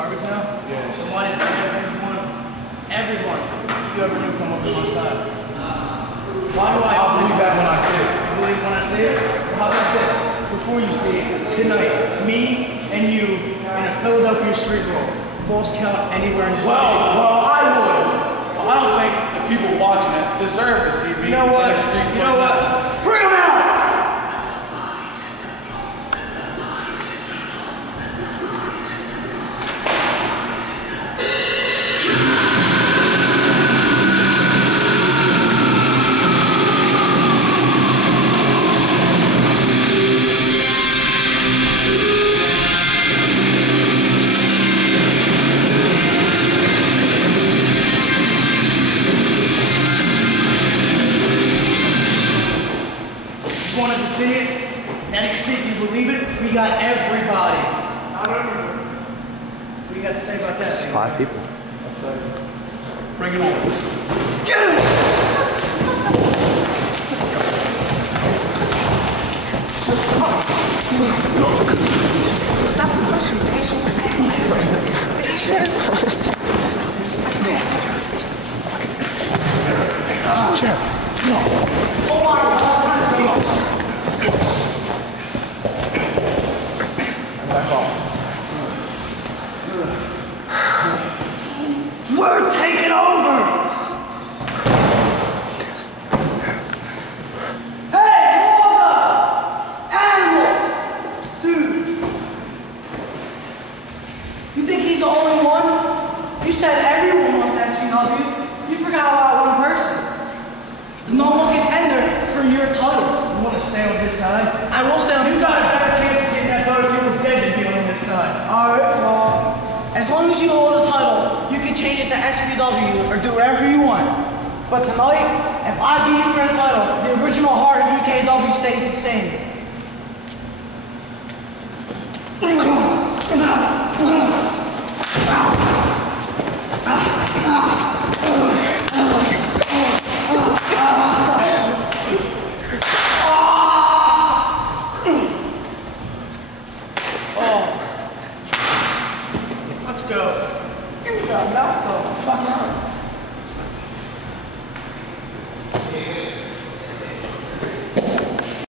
garbage now? Yeah. Then why did everyone you ever knew come over to my side? Why do I believe that when I see it? You believe when I see it? Well, how about this? Before you see it, tonight, me and you in a Philadelphia street roll, false count anywhere in the city. Well, I would. I don't think the people watching it deserve to see me in a street. You know what? Bring them out! Wanted to see it. Now that you see it, you believe it. We got everybody. Not everybody. What do you got to say about that? It's 5 people. That's it. Bring it on. Get him! Stop pushing me. Oh my God. Back off. We're taking over! Hey, Animal! Dude! You think he's the only one? You said everyone wants SPW. You forgot about one person. The #1 contender for your title. You want to stay on this side? I will stay on this side. You got a better chance of getting that vote if you were dead than being on this side. Alright, well, as long as you hold the title, you can change it to SPW or do whatever you want. But tonight, if I beat you for the title, the original heart of EKW stays the same. Let's go. You got mouth though. Fuck out.